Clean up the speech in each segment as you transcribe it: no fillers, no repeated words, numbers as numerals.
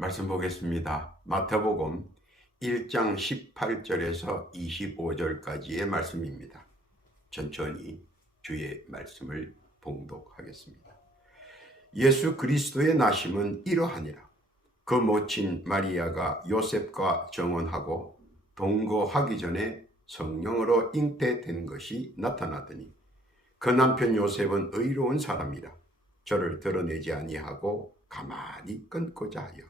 말씀 보겠습니다. 마태복음 1장 18절에서 25절까지의 말씀입니다. 천천히 주의 말씀을 봉독하겠습니다. 예수 그리스도의 나심은 이러하니라. 그 모친 마리아가 요셉과 정혼하고 동거하기 전에 성령으로 잉태된 것이 나타나더니 그 남편 요셉은 의로운 사람이라 저를 드러내지 아니하고 가만히 끊고자 하여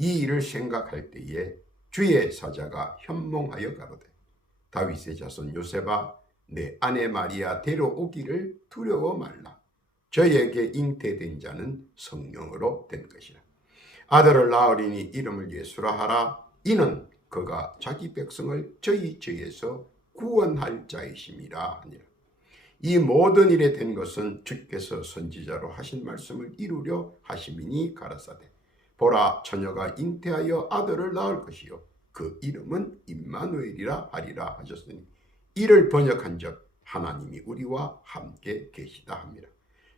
이 일을 생각할 때에 주의 사자가 현몽하여 가로되 다윗의 자손 요셉아 내 아내 마리아 데려오기를 두려워 말라. 저에게 잉태된 자는 성령으로 된 것이라. 아들을 낳으리니 이름을 예수라 하라. 이는 그가 자기 백성을 저희 죄에서 구원할 자이심이라 하니라. 이 모든 일에 된 것은 주께서 선지자로 하신 말씀을 이루려 하심이니 가라사대 보라 처녀가 잉태하여 아들을 낳을 것이요 그 이름은 임마누엘이라 하리라 하셨으니 이를 번역한즉 하나님이 우리와 함께 계시다 함이라.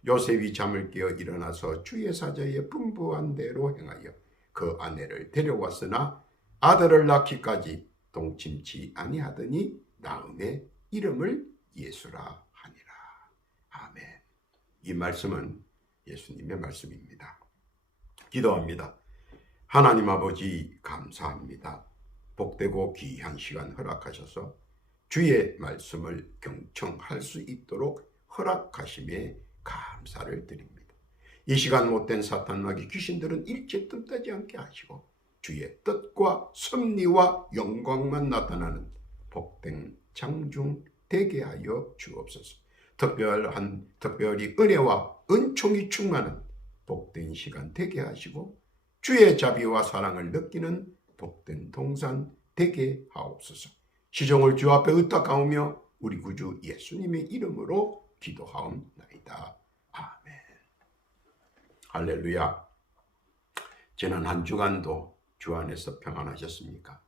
요셉이 잠을 깨어 일어나서 주의 사자의 분부한 대로 행하여 그 아내를 데려왔으나 아들을 낳기까지 동침치 아니하더니 나음의 이름을 예수라 하니라. 아멘. 이 말씀은 예수님의 말씀입니다. 기도합니다. 하나님 아버지 감사합니다. 복되고 귀한 시간 허락하셔서 주의 말씀을 경청할 수 있도록 허락하심에 감사를 드립니다. 이 시간 못된 사탄마귀 귀신들은 일체 뜸타지 않게 하시고 주의 뜻과 섭리와 영광만 나타나는 복된 장중 되게 하여 주옵소서. 특별히 은혜와 은총이 충만한 복된 시간 되게 하시고 주의 자비와 사랑을 느끼는 복된 동산 되게 하옵소서. 시종을 주 앞에 의탁하오며 우리 구주 예수님의 이름으로 기도하옵나이다. 아멘. 할렐루야. 지난 한 주간도 주 안에서 평안하셨습니까?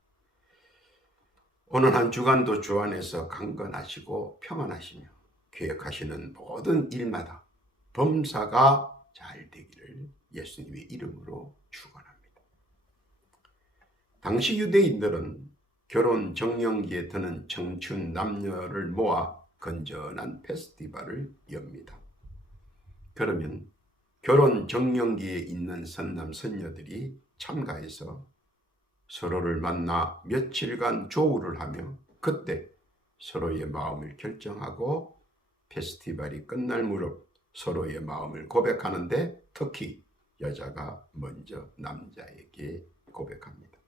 오늘 한 주간도 주 안에서 강건하시고 평안하시며 계획하시는 모든 일마다 범사가 잘 되기를 예수님의 이름으로 축원합니다. 당시 유대인들은 결혼 정년기에 드는 청춘 남녀를 모아 건전한 페스티벌을 엽니다. 그러면 결혼 정년기에 있는 선남 선녀들이 참가해서 서로를 만나 며칠간 조우를 하며 그때 서로의 마음을 결정하고 페스티벌이 끝날 무렵 서로의 마음을 고백하는데 특히 여자가 먼저 남자에게 고백합니다.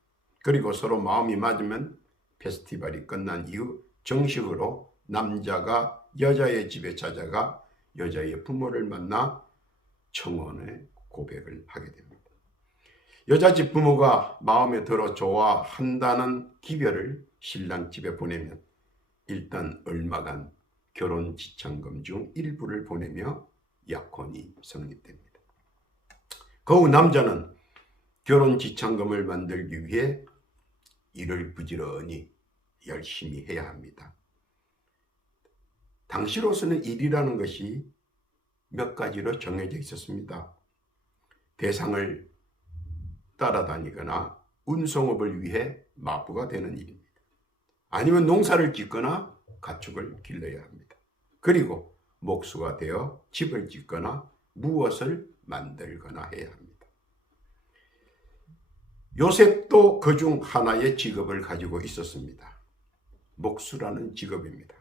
그리고 서로 마음이 맞으면 페스티벌이 끝난 이후 정식으로 남자가 여자의 집에 찾아가 여자의 부모를 만나 청혼의 고백을 하게 됩니다. 여자 집 부모가 마음에 들어 좋아한다는 기별을 신랑 집에 보내면 일단 얼마간 결혼 지참금 중 일부를 보내며 약혼이 성립됩니다. 그 후 남자는 결혼 지참금을 만들기 위해 일을 부지런히 열심히 해야 합니다. 당시로서는 일이라는 것이 몇 가지로 정해져 있었습니다. 대상을 따라다니거나 운송업을 위해 마부가 되는 일입니다. 아니면 농사를 짓거나 가축을 길러야 합니다. 그리고 목수가 되어 집을 짓거나 무엇을 만들거나 해야 합니다. 요셉도 그중 하나의 직업을 가지고 있었습니다. 목수라는 직업입니다.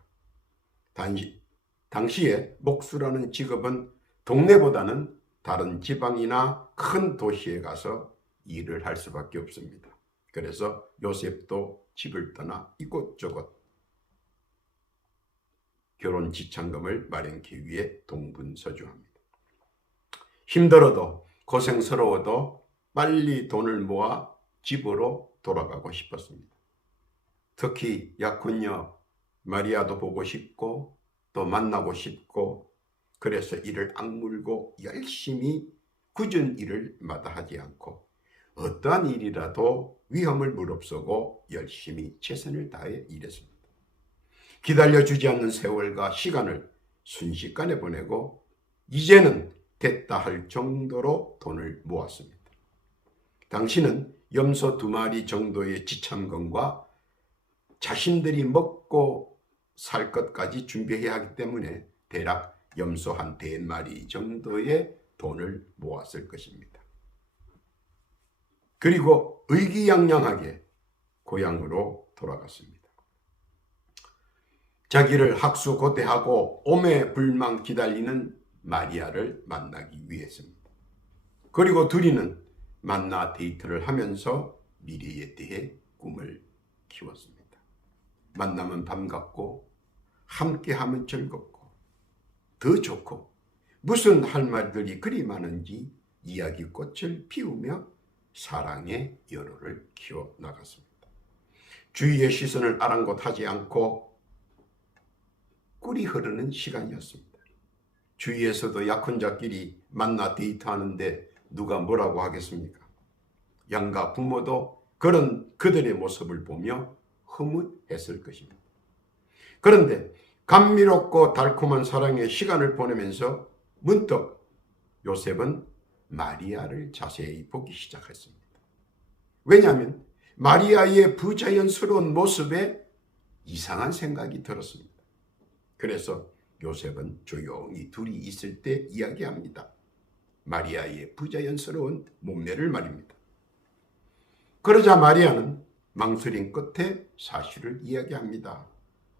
당시에 목수라는 직업은 동네보다는 다른 지방이나 큰 도시에 가서 일을 할 수밖에 없습니다. 그래서 요셉도 집을 떠나 이곳저곳 결혼 지참금을 마련하기 위해 동분서주합니다. 힘들어도 고생스러워도 빨리 돈을 모아 집으로 돌아가고 싶었습니다. 특히 약혼녀 마리아도 보고 싶고 또 만나고 싶고 그래서 이를 악물고 열심히 굳은 일을 마다하지 않고 어떠한 일이라도 위험을 무릅쓰고 열심히 최선을 다해 일했습니다. 기다려주지 않는 세월과 시간을 순식간에 보내고 이제는 됐다 할 정도로 돈을 모았습니다. 당신은 염소 2마리 정도의 지참금과 자신들이 먹고 살 것까지 준비해야 하기 때문에 대략 염소 한 4마리 정도의 돈을 모았을 것입니다. 그리고 의기양양하게 고향으로 돌아갔습니다. 자기를 학수고대하고 오매불망 기다리는 마리아를 만나기 위해서입니다. 그리고 둘이는 만나 데이트를 하면서 미래에 대해 꿈을 키웠습니다. 만나면 반갑고 함께하면 즐겁고 더 좋고 무슨 할 말들이 그리 많은지 이야기꽃을 피우며 사랑의 연호를 키워나갔습니다. 주위의 시선을 아랑곳하지 않고 꿀이 흐르는 시간이었습니다. 주위에서도 약혼자끼리 만나 데이트하는데 누가 뭐라고 하겠습니까? 양가 부모도 그런 그들의 모습을 보며 흐뭇했을 것입니다. 그런데 감미롭고 달콤한 사랑의 시간을 보내면서 문득 요셉은 마리아를 자세히 보기 시작했습니다. 왜냐하면 마리아의 부자연스러운 모습에 이상한 생각이 들었습니다. 그래서 요셉은 조용히 둘이 있을 때 이야기합니다. 마리아의 부자연스러운 몸매를 말입니다. 그러자 마리아는 망설임 끝에 사실을 이야기합니다.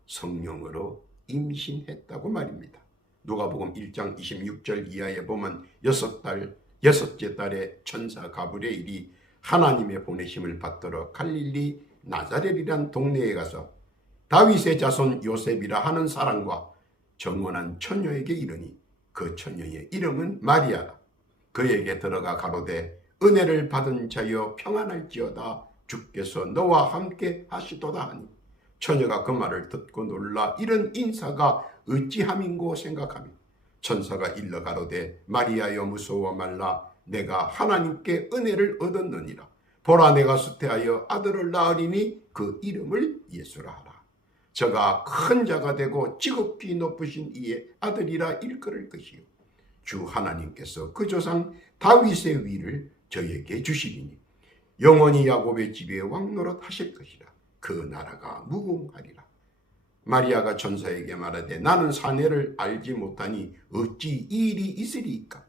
성령으로 임신했다고 말입니다. 누가복음 1장 26절 이하에 보면 6째 달에 천사 가브리엘이 하나님의 보내심을 받들어 갈릴리 나자렛이란 동네에 가서 다윗의 자손 요셉이라 하는 사람과 정원한 처녀에게 이르니 그 처녀의 이름은 마리아다. 그에게 들어가 가로되 은혜를 받은 자여 평안할지어다. 주께서 너와 함께 하시도다 하니 처녀가 그 말을 듣고 놀라 이런 인사가 어찌함인고 생각하며 천사가 일러 가로되 마리아여 무서워 말라. 내가 하나님께 은혜를 얻었느니라. 보라 내가 수태하여 아들을 낳으리니 그 이름을 예수라 하라. 저가 큰 자가 되고 지극히 높으신 이의 아들이라 일컬을 것이요 주 하나님께서 그 조상 다윗의 위를 저에게 주시리니 영원히 야곱의 집에 왕노릇 하실 것이라. 그 나라가 무궁하리라. 마리아가 천사에게 말하되 나는 사내를 알지 못하니 어찌 이 일이 있으리이까.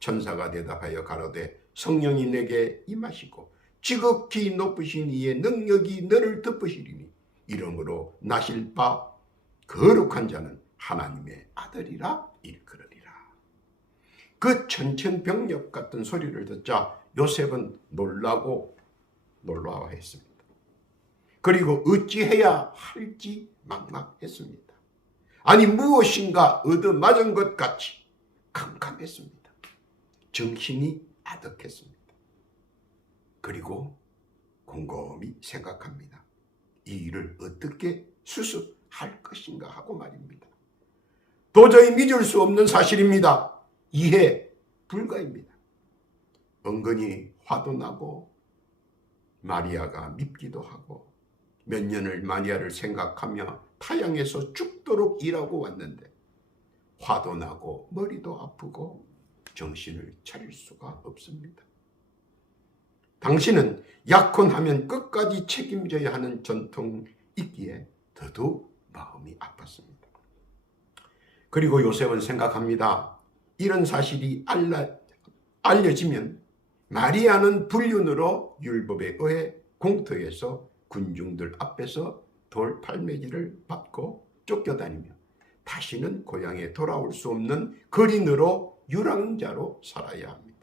천사가 대답하여 가로되 성령이 내게 임하시고 지극히 높으신 이의 능력이 너를 덮으시리니 이러므로 나실 바 거룩한 자는 하나님의 아들이라 일컬으리라. 그 천천병력 같은 소리를 듣자 요셉은 놀라워했습니다. 그리고 어찌해야 할지 막막했습니다. 아니 무엇인가 얻어맞은 것 같이 캄캄했습니다. 정신이 아득했습니다. 그리고 곰곰이 생각합니다. 이 일을 어떻게 수습할 것인가 하고 말입니다. 도저히 믿을 수 없는 사실입니다. 이해 불가입니다. 은근히 화도 나고 마리아가 밉기도 하고 몇 년을 마리아를 생각하며 타향에서 죽도록 일하고 왔는데 화도 나고 머리도 아프고 정신을 차릴 수가 없습니다. 당신은 약혼하면 끝까지 책임져야 하는 전통이 있기에 더더욱 마음이 아팠습니다. 그리고 요셉은 생각합니다. 이런 사실이 알려지면 마리아는 불륜으로 율법에 의해 공터에서 군중들 앞에서 돌팔매질을 받고 쫓겨다니며 다시는 고향에 돌아올 수 없는 거린으로 유랑자로 살아야 합니다.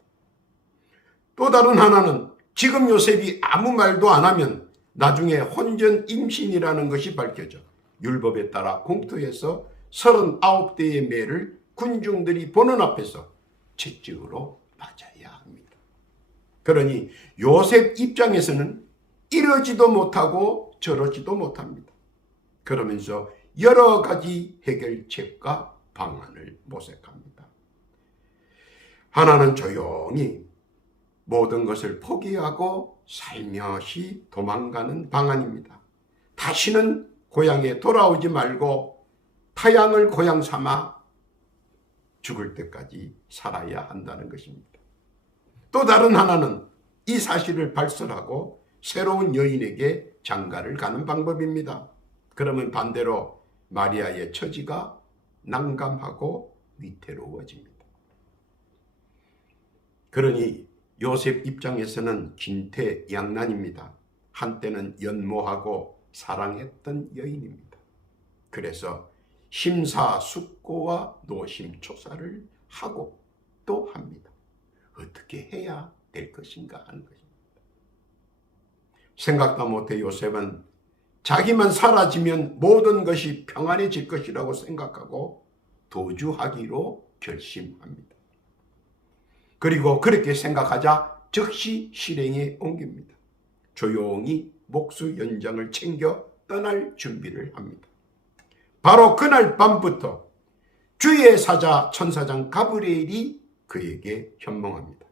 또 다른 하나는 지금 요셉이 아무 말도 안 하면 나중에 혼전 임신이라는 것이 밝혀져 율법에 따라 공터에서 39대의 매를 군중들이 보는 앞에서 채찍으로 맞아야 합니다. 그러니 요셉 입장에서는 이러지도 못하고 저러지도 못합니다. 그러면서 여러 가지 해결책과 방안을 모색합니다. 하나는 조용히 모든 것을 포기하고 살며시 도망가는 방안입니다. 다시는 고향에 돌아오지 말고 타향을 고향 삼아 죽을 때까지 살아야 한다는 것입니다. 또 다른 하나는 이 사실을 발설하고 새로운 여인에게 장가를 가는 방법입니다. 그러면 반대로 마리아의 처지가 난감하고 위태로워집니다. 그러니 요셉 입장에서는 진퇴양난입니다. 한때는 연모하고 사랑했던 여인입니다. 그래서 심사숙고와 노심초사를 하고 또 합니다. 어떻게 해야 될 것인가 하는 것입니다. 생각도 못해 요셉은 자기만 사라지면 모든 것이 평안해질 것이라고 생각하고 도주하기로 결심합니다. 그리고 그렇게 생각하자 즉시 실행에 옮깁니다. 조용히 목수 연장을 챙겨 떠날 준비를 합니다. 바로 그날 밤부터 주의 사자 천사장 가브리엘이 그에게 현몽합니다.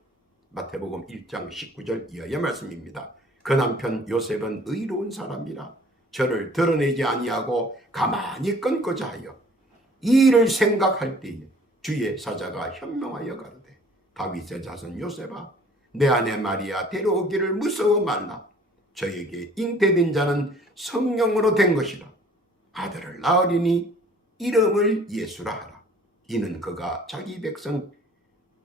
마태복음 1장 19절 이하의 말씀입니다. 그 남편 요셉은 의로운 사람이라 저를 드러내지 아니하고 가만히 끊고자 하여 이 일을 생각할 때에 주의 사자가 현명하여 가로되 다윗의 자손 요셉아 내 아내 마리아 데려오기를 무서워 말라. 저에게 잉태된 자는 성령으로 된 것이라. 아들을 낳으리니 이름을 예수라 하라. 이는 그가 자기 백성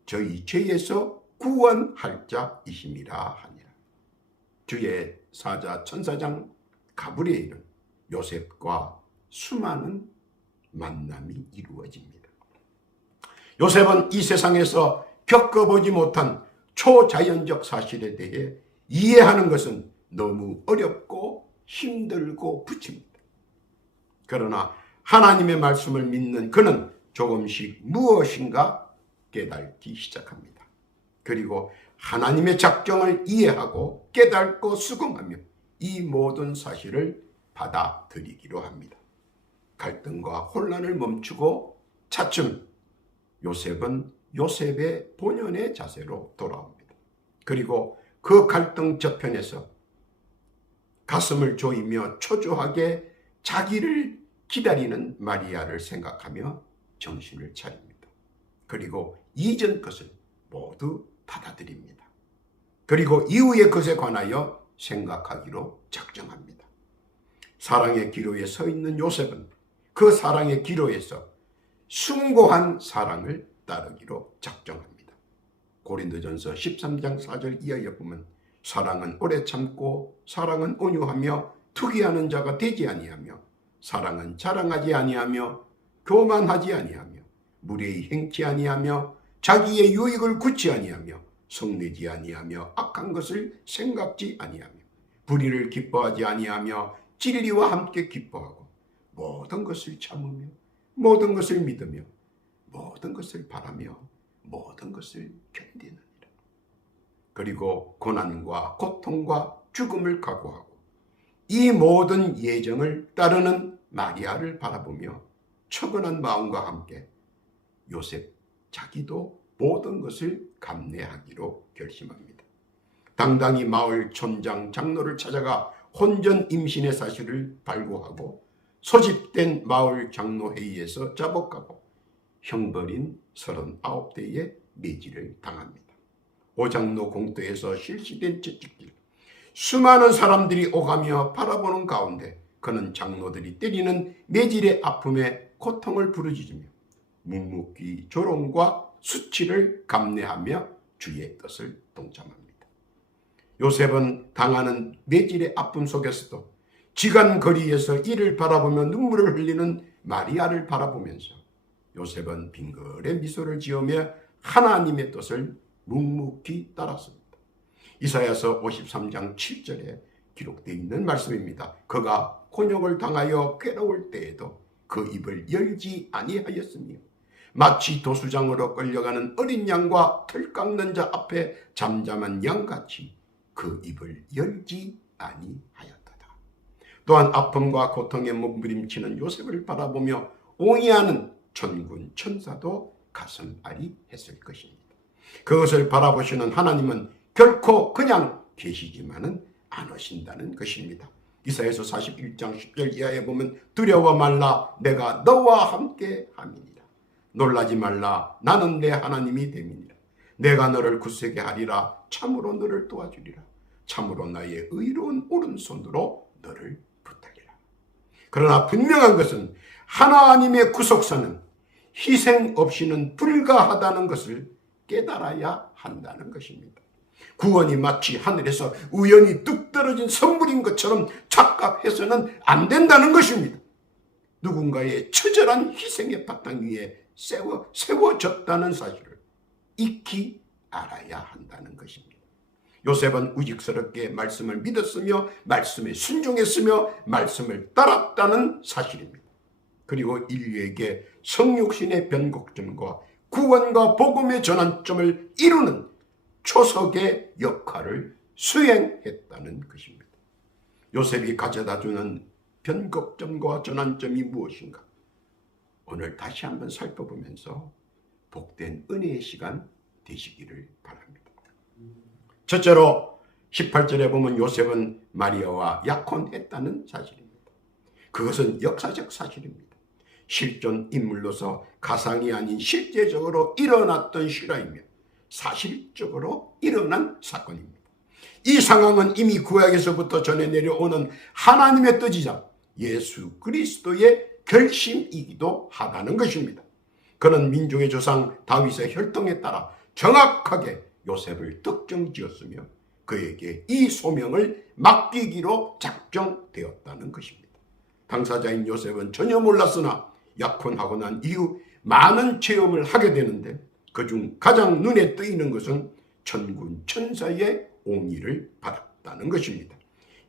저희 죄에서 구원할 자이심이라 하니라. 주의 사자 천사장 가브리엘은 요셉과 수많은 만남이 이루어집니다. 요셉은 이 세상에서 겪어보지 못한 초자연적 사실에 대해 이해하는 것은 너무 어렵고 힘들고 부칩니다. 그러나 하나님의 말씀을 믿는 그는 조금씩 무엇인가 깨닫기 시작합니다. 그리고 하나님의 작정을 이해하고 깨닫고 수긍하며 이 모든 사실을 받아들이기로 합니다. 갈등과 혼란을 멈추고 차츰 요셉은 요셉의 본연의 자세로 돌아옵니다. 그리고 그 갈등 저편에서 가슴을 조이며 초조하게 자기를 기다리는 마리아를 생각하며 정신을 차립니다. 그리고 이전 것을 모두 받아들입니다. 그리고 이후의 것에 관하여 생각하기로 작정합니다. 사랑의 기로에 서 있는 요셉은 그 사랑의 기로에서 숭고한 사랑을 따르기로 작정합니다. 고린도전서 13장 4절 이하에 보면 사랑은 오래 참고 사랑은 온유하며 투기하는 자가 되지 아니하며 사랑은 자랑하지 아니하며 교만하지 아니하며 무례히 행치 아니하며 자기의 유익을 굳지 아니하며 성내지 아니하며 악한 것을 생각지 아니하며 불의를 기뻐하지 아니하며 진리와 함께 기뻐하고 모든 것을 참으며 모든 것을 믿으며 모든 것을 바라며 모든 것을 견디느니라. 그리고 고난과 고통과 죽음을 각오하고 이 모든 예정을 따르는 마리아를 바라보며 처근한 마음과 함께 요셉 자기도 모든 것을 감내하기로 결심합니다. 당당히 마을 촌장 장로를 찾아가 혼전 임신의 사실을 발고하고 소집된 마을 장로회의에서 자복하고 형벌인 39대의 매질을 당합니다. 오장로 공터에서 실시된 채찍질, 수많은 사람들이 오가며 바라보는 가운데 그는 장로들이 때리는 매질의 아픔에 고통을 부르짖으며 묵묵히 조롱과 수치를 감내하며 주의 뜻을 동참합니다. 요셉은 당하는 매질의 아픔 속에서도 지간거리에서 이를 바라보며 눈물을 흘리는 마리아를 바라보면서 요셉은 빙글의 미소를 지으며 하나님의 뜻을 묵묵히 따랐습니다. 이사야서 53장 7절에 기록되어 있는 말씀입니다. 그가 곤욕을 당하여 괴로울 때에도 그 입을 열지 아니하였으며 마치 도수장으로 끌려가는 어린 양과 털 깎는 자 앞에 잠잠한 양같이 그 입을 열지 아니하였도다. 또한 아픔과 고통에 몸부림치는 요셉을 바라보며 옹이하는 천군 천사도 가슴 아리했을 것입니다. 그것을 바라보시는 하나님은 결코 그냥 계시지만은 않으신다는 것입니다. 이사야서 41장 10절 이하에 보면 두려워 말라 내가 너와 함께 함이니라. 놀라지 말라 나는 내 하나님이 됨이니라. 내가 너를 굳세게 하리라. 참으로 너를 도와주리라. 참으로 나의 의로운 오른손으로 너를 붙들리라. 그러나 분명한 것은 하나님의 구속사는 희생 없이는 불가하다는 것을 깨달아야 한다는 것입니다. 구원이 마치 하늘에서 우연히 뚝 떨어진 선물인 것처럼 착각해서는 안 된다는 것입니다. 누군가의 처절한 희생의 바탕 위에 세워졌다는 사실을 익히 알아야 한다는 것입니다. 요셉은 우직스럽게 말씀을 믿었으며 말씀에 순종했으며 말씀을 따랐다는 사실입니다. 그리고 인류에게 성육신의 변곡점과 구원과 복음의 전환점을 이루는 초석의 역할을 수행했다는 것입니다. 요셉이 가져다주는 변곡점과 전환점이 무엇인가? 오늘 다시 한번 살펴보면서 복된 은혜의 시간 되시기를 바랍니다. 첫째로 18절에 보면 요셉은 마리아와 약혼했다는 사실입니다. 그것은 역사적 사실입니다. 실존 인물로서 가상이 아닌 실제적으로 일어났던 실화이며 사실적으로 일어난 사건입니다. 이 상황은 이미 구약에서부터 전해 내려오는 하나님의 뜻이자 예수 그리스도의 결심이기도 하다는 것입니다. 그는 민족의 조상 다윗의 혈통에 따라 정확하게 요셉을 특정지었으며 그에게 이 소명을 맡기기로 작정되었다는 것입니다. 당사자인 요셉은 전혀 몰랐으나 약혼하고 난 이후 많은 체험을 하게 되는데 그중 가장 눈에 띄는 것은 천군 천사의 옹의를 받았다는 것입니다.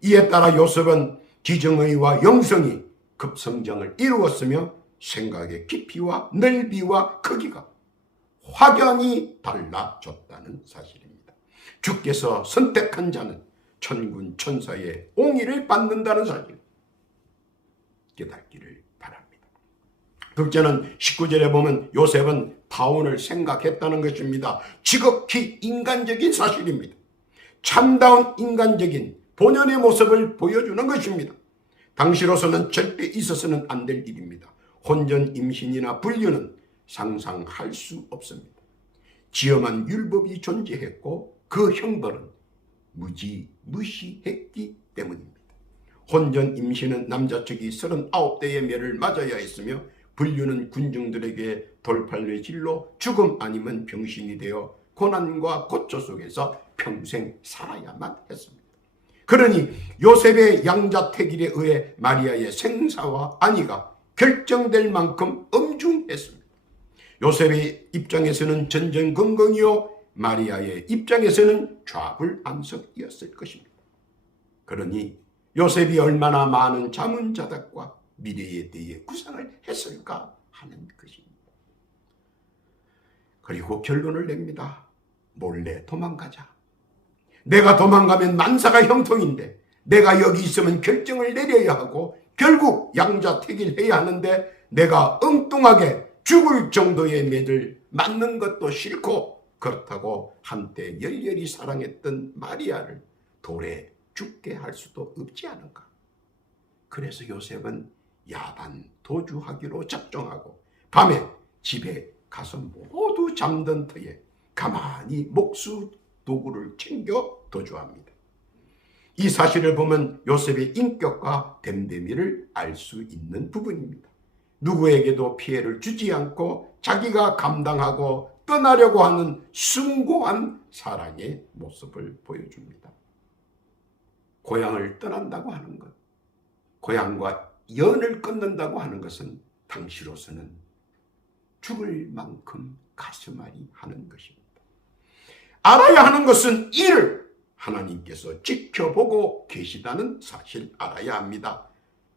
이에 따라 요셉은 지정의와 영성이 급성장을 이루었으며 생각의 깊이와 넓이와 크기가 확연히 달라졌다는 사실입니다. 주께서 선택한 자는 천군 천사의 옹의를 받는다는 사실 깨닫기를 바랍니다. 둘째는 19절에 보면 요셉은 다운을 생각했다는 것입니다. 지극히 인간적인 사실입니다. 참다운 인간적인 본연의 모습을 보여주는 것입니다. 당시로서는 절대 있어서는 안 될 일입니다. 혼전 임신이나 불륜은 상상할 수 없습니다. 지엄한 율법이 존재했고 그 형벌은 무시했기 때문입니다. 혼전 임신은 남자 측이 39대의 매를 맞아야 했으며 불륜은 군중들에게 돌팔의 질로 죽음 아니면 병신이 되어 고난과 고초 속에서 평생 살아야만 했습니다. 그러니 요셉의 양자택일에 의해 마리아의 생사와 안위가 결정될 만큼 엄중했습니다. 요셉의 입장에서는 전전긍긍이요 마리아의 입장에서는 좌불안석이었을 것입니다. 그러니 요셉이 얼마나 많은 자문자답과 미래에 대해 구상을 했을까 하는 것입니다. 그리고 결론을 냅니다. 몰래 도망가자. 내가 도망가면 만사가 형통인데 내가 여기 있으면 결정을 내려야 하고 결국 양자택일해야 하는데 내가 엉뚱하게 죽을 정도의 매를 맞는 것도 싫고 그렇다고 한때 열렬히 사랑했던 마리아를 돌에 죽게 할 수도 없지 않은가. 그래서 요셉은 야반 도주하기로 작정하고 밤에 집에 가서 모두 잠든 터에 가만히 목수 도구를 챙겨 도주합니다. 이 사실을 보면 요셉의 인격과 됨됨이를 알 수 있는 부분입니다. 누구에게도 피해를 주지 않고 자기가 감당하고 떠나려고 하는 숭고한 사랑의 모습을 보여줍니다. 고향을 떠난다고 하는 것, 고향과 연을 끊는다고 하는 것은 당시로서는 죽을 만큼 가슴앓이 하는 것입니다. 알아야 하는 것은 이를 하나님께서 지켜보고 계시다는 사실 알아야 합니다.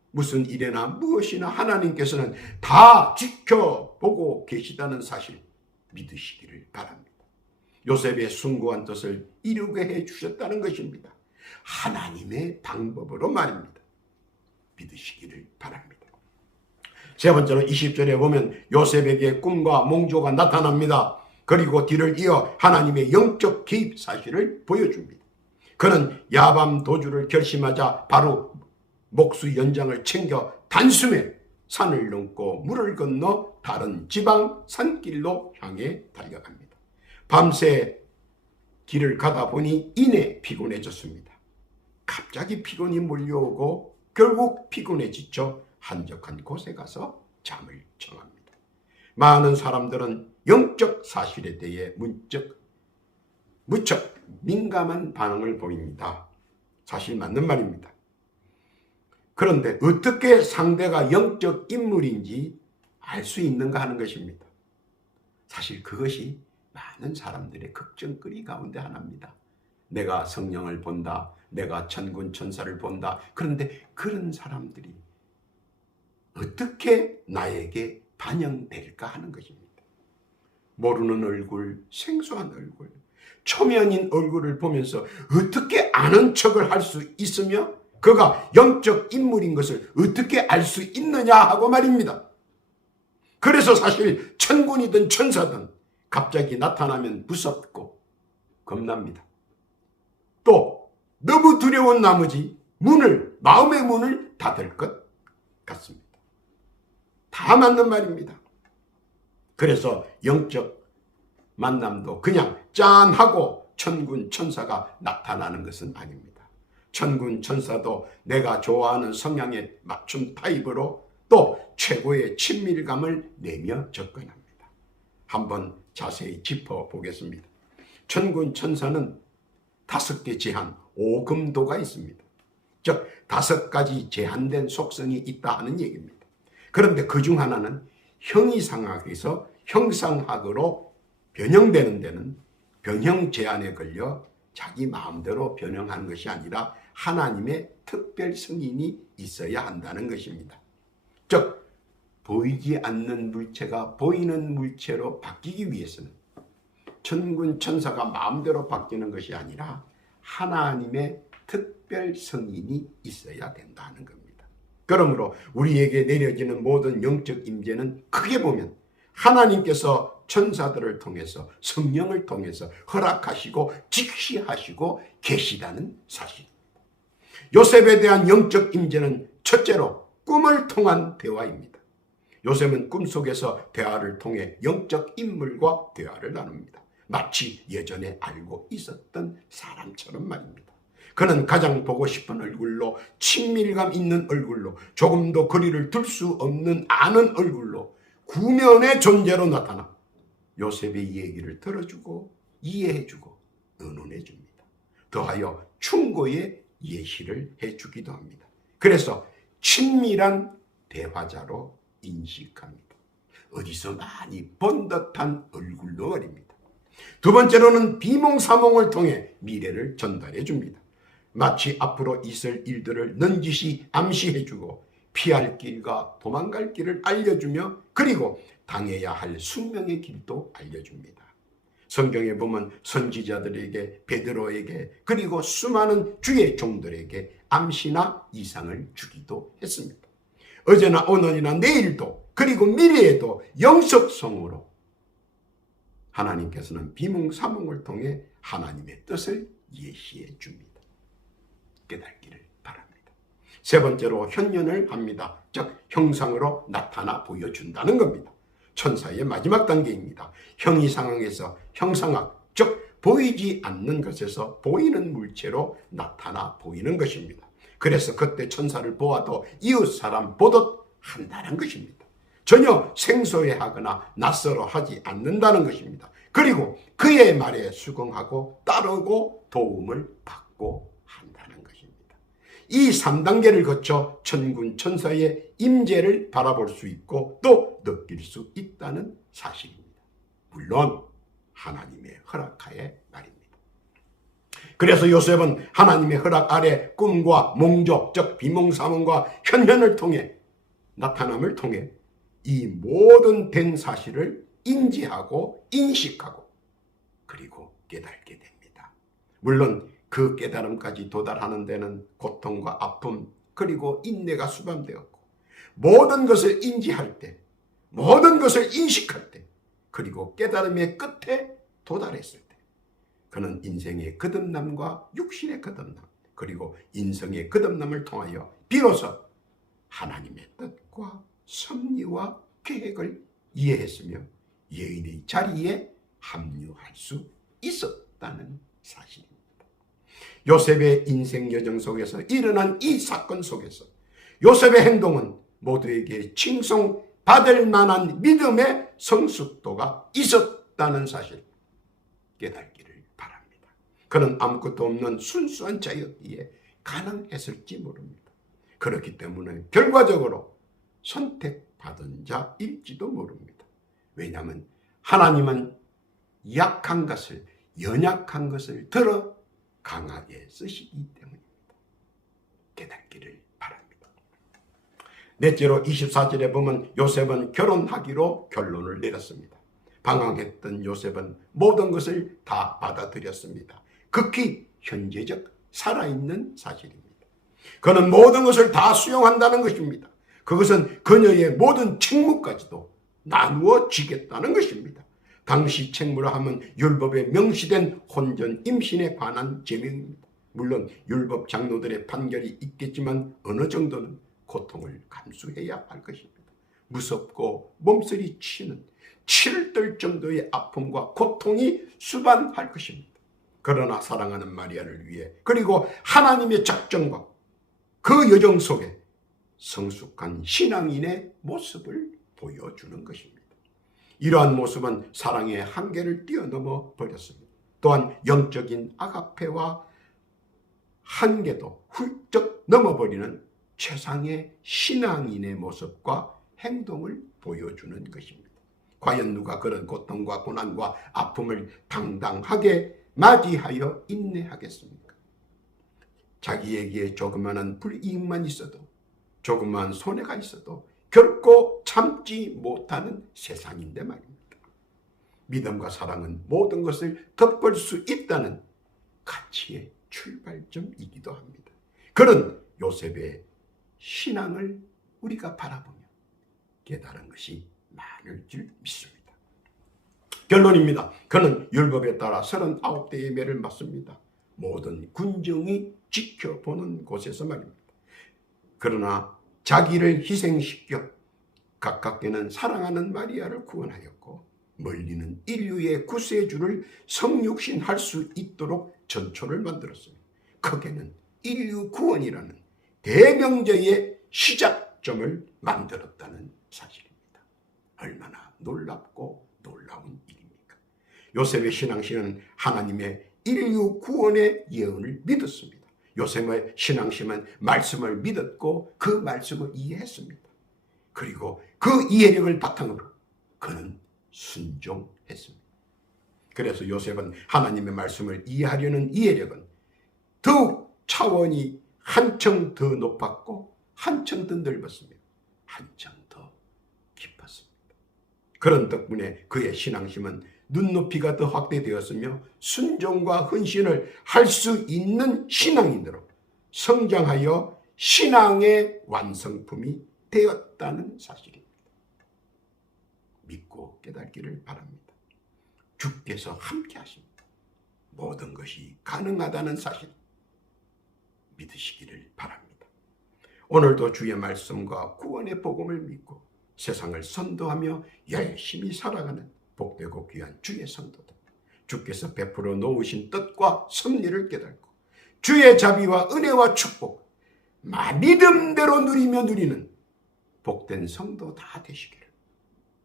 무슨 일이나 무엇이나 하나님께서는 다 지켜보고 계시다는 사실 믿으시기를 바랍니다. 요셉의 숭고한 뜻을 이루게 해주셨다는 것입니다. 하나님의 방법으로 말입니다. 믿으시기를 바랍니다. 세 번째로 20절에 보면 요셉에게 꿈과 몽조가 나타납니다. 그리고 뒤를 이어 하나님의 영적 개입 사실을 보여줍니다. 그는 야밤 도주를 결심하자 바로 목수 연장을 챙겨 단숨에 산을 넘고 물을 건너 다른 지방 산길로 향해 달려갑니다. 밤새 길을 가다 보니 이내 피곤해졌습니다. 갑자기 피곤이 몰려오고 결국 피곤에 지쳐 한적한 곳에 가서 잠을 청합니다. 많은 사람들은 영적 사실에 대해 무척 민감한 반응을 보입니다. 사실 맞는 말입니다. 그런데 어떻게 상대가 영적 인물인지 알 수 있는가 하는 것입니다. 사실 그것이 많은 사람들의 걱정거리 가운데 하나입니다. 내가 성령을 본다. 내가 천군 천사를 본다. 그런데 그런 사람들이 어떻게 나에게 반영될까 하는 것입니다. 모르는 얼굴, 생소한 얼굴, 초면인 얼굴을 보면서 어떻게 아는 척을 할 수 있으며 그가 영적 인물인 것을 어떻게 알 수 있느냐 하고 말입니다. 그래서 사실 천군이든 천사든 갑자기 나타나면 무섭고 겁납니다. 또 너무 두려운 나머지 마음의 문을 닫을 것 같습니다. 다 맞는 말입니다. 그래서 영적 만남도 그냥 짠하고 천군 천사가 나타나는 것은 아닙니다. 천군 천사도 내가 좋아하는 성향에 맞춘 타입으로 또 최고의 친밀감을 내며 접근합니다. 한번 자세히 짚어보겠습니다. 천군 천사는 5개 제한, 5금도가 있습니다. 즉 5가지 제한된 속성이 있다 하는 얘기입니다. 그런데 그중 하나는 형이상학에서 형상학으로 변형되는 데는 변형 제한에 걸려 자기 마음대로 변형하는 것이 아니라 하나님의 특별 승인이 있어야 한다는 것입니다. 즉 보이지 않는 물체가 보이는 물체로 바뀌기 위해서는 천군 천사가 마음대로 바뀌는 것이 아니라 하나님의 특별 승인이 있어야 된다는 겁니다. 그러므로 우리에게 내려지는 모든 영적 임재는 크게 보면 하나님께서 천사들을 통해서 성령을 통해서 허락하시고 직시하시고 계시다는 사실입니다. 요셉에 대한 영적 임재는 첫째로 꿈을 통한 대화입니다. 요셉은 꿈속에서 대화를 통해 영적 인물과 대화를 나눕니다. 마치 예전에 알고 있었던 사람처럼 말입니다. 그는 가장 보고 싶은 얼굴로, 친밀감 있는 얼굴로, 조금도 거리를 둘 수 없는 아는 얼굴로 구면의 존재로 나타나 요셉의 얘기를 들어주고 이해해주고 의논해줍니다. 더하여 충고의 예시를 해주기도 합니다. 그래서 친밀한 대화자로 인식합니다. 어디서 많이 본 듯한 얼굴로 말입니다. 두 번째로는 비몽사몽을 통해 미래를 전달해 줍니다. 마치 앞으로 있을 일들을 넌지시 암시해주고 피할 길과 도망갈 길을 알려주며 그리고 당해야 할 숙명의 길도 알려줍니다. 성경에 보면 선지자들에게, 베드로에게, 그리고 수많은 주의 종들에게 암시나 이상을 주기도 했습니다. 어제나 오늘이나 내일도 그리고 미래에도 영속성으로 하나님께서는 비몽사몽을 통해 하나님의 뜻을 예시해 줍니다. 깨닫기를 바랍니다. 세 번째로 현현을 합니다. 즉 형상으로 나타나 보여준다는 겁니다. 천사의 마지막 단계입니다. 형이상학에서 형상학, 즉 보이지 않는 것에서 보이는 물체로 나타나 보이는 것입니다. 그래서 그때 천사를 보아도 이웃사람 보듯 한다는 것입니다. 전혀 생소해하거나 낯설어 하지 않는다는 것입니다. 그리고 그의 말에 수긍하고 따르고 도움을 받고 한다는 것입니다. 이 3단계를 거쳐 천군 천사의 임재를 바라볼 수 있고 또 느낄 수 있다는 사실입니다. 물론 하나님의 허락하에 말입니다. 그래서 요셉은 하나님의 허락 아래 꿈과 몽조, 즉 비몽사몽과 현현을 통해 나타남을 통해 이 모든 된 사실을 인지하고 인식하고 그리고 깨닫게 됩니다. 물론 그 깨달음까지 도달하는 데는 고통과 아픔 그리고 인내가 수반되었고 모든 것을 인지할 때 모든 것을 인식할 때 그리고 깨달음의 끝에 도달했을 때 그는 인생의 거듭남과 육신의 거듭남 그리고 인성의 거듭남을 통하여 비로소 하나님의 뜻과 섭리와 계획을 이해했으며 예인의 자리에 합류할 수 있었다는 사실입니다. 요셉의 인생 여정 속에서 일어난 이 사건 속에서 요셉의 행동은 모두에게 칭송받을 만한 믿음의 성숙도가 있었다는 사실 깨닫기를 바랍니다. 그는 아무것도 없는 순수한 자였기에 가능했을지 모릅니다. 그렇기 때문에 결과적으로 선택받은 자일지도 모릅니다. 왜냐하면 하나님은 약한 것을, 연약한 것을 들어 강하게 쓰시기 때문입니다. 깨닫기를 바랍니다. 넷째로 24절에 보면 요셉은 결혼하기로 결론을 내렸습니다. 방황했던 요셉은 모든 것을 다 받아들였습니다. 극히 현재적 살아있는 사실입니다. 그는 모든 것을 다 수용한다는 것입니다. 그것은 그녀의 모든 책무까지도 나누어 지겠다는 것입니다. 당시 책무라 하면 율법에 명시된 혼전 임신에 관한 제명입니다. 물론 율법 장로들의 판결이 있겠지만 어느 정도는 고통을 감수해야 할 것입니다. 무섭고 몸서리 치는 치를 뜰 정도의 아픔과 고통이 수반할 것입니다. 그러나 사랑하는 마리아를 위해 그리고 하나님의 작정과 그 여정 속에 성숙한 신앙인의 모습을 보여주는 것입니다. 이러한 모습은 사랑의 한계를 뛰어넘어 버렸습니다. 또한 영적인 아가페와 한계도 훌쩍 넘어버리는 최상의 신앙인의 모습과 행동을 보여주는 것입니다. 과연 누가 그런 고통과 고난과 아픔을 당당하게 맞이하여 인내하겠습니까? 자기에게 조그마한 불이익만 있어도, 조그마한 손해가 있어도 결코 참지 못하는 세상인데 말입니다. 믿음과 사랑은 모든 것을 덮을 수 있다는 가치의 출발점이기도 합니다. 그런 요셉의 신앙을 우리가 바라보며 깨달은 것이 많을 줄 믿습니다. 결론입니다. 그는 율법에 따라 39대의 매를 맞습니다. 모든 군정이 지켜보는 곳에서 말입니다. 그러나 자기를 희생시켜 가깝게는 사랑하는 마리아를 구원하였고 멀리는 인류의 구세주를 성육신할 수 있도록 전초를 만들었습니다. 크게는 인류 구원이라는 대명제의 시작점을 만들었다는 사실입니다. 얼마나 놀랍고 놀라운 일입니까? 요셉의 신앙심은 하나님의 인류 구원의 예언을 믿었습니다. 요셉의 신앙심은 말씀을 믿었고 그 말씀을 이해했습니다. 그리고 그 이해력을 바탕으로 그는 순종했습니다. 그래서 요셉은 하나님의 말씀을 이해하려는 이해력은 더욱 차원이 한층 더 높았고 한층 더 넓었으며 한층 더 깊었습니다. 그런 덕분에 그의 신앙심은 눈높이가 더 확대되었으며 순종과 헌신을 할 수 있는 신앙인으로 성장하여 신앙의 완성품이 되었다는 사실입니다. 믿고 깨닫기를 바랍니다. 주께서 함께 하십니다. 모든 것이 가능하다는 사실 믿으시기를 바랍니다. 오늘도 주의 말씀과 구원의 복음을 믿고 세상을 선도하며 열심히 살아가는 복되고 귀한 주의 성도들, 주께서 베풀어 놓으신 뜻과 섭리를 깨닫고 주의 자비와 은혜와 축복 믿음대로 누리며 누리는 복된 성도 다 되시기를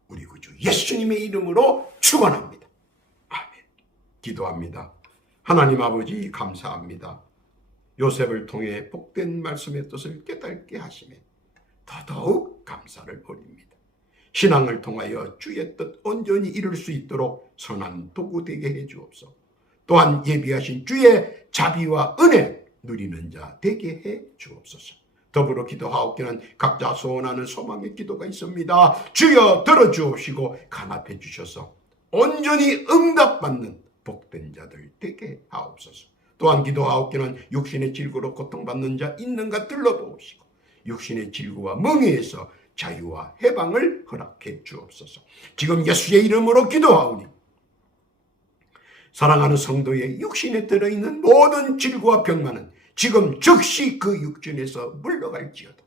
우리 구주 예수님의 이름으로 축원합니다. 아멘. 기도합니다. 하나님 아버지 감사합니다. 요셉을 통해 복된 말씀의 뜻을 깨닫게 하시며 더더욱 감사를 올립니다. 신앙을 통하여 주의 뜻 온전히 이룰 수 있도록 선한 도구 되게 해 주옵소서. 또한 예비하신 주의 자비와 은혜 누리는 자 되게 해 주옵소서. 더불어 기도하옵기는 각자 소원하는 소망의 기도가 있습니다. 주여 들어주옵시고 간합해 주셔서 온전히 응답받는 복된 자들 되게 하옵소서. 또한 기도하옵기는 육신의 질고로 고통받는 자 있는가 들러보옵시고 육신의 질고와 멍에에서 자유와 해방을 허락해 주옵소서. 지금 예수의 이름으로 기도하오니 사랑하는 성도의 육신에 들어있는 모든 질고와 병만은 지금 즉시 그 육신에서 물러갈지어다.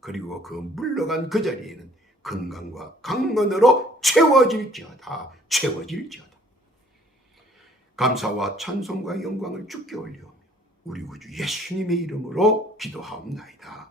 그리고 그 물러간 그 자리에는 건강과 강건으로 채워질지어다. 채워질지어다. 감사와 찬송과 영광을 주께 올리오며 우리 구주 예수님의 이름으로 기도하옵나이다.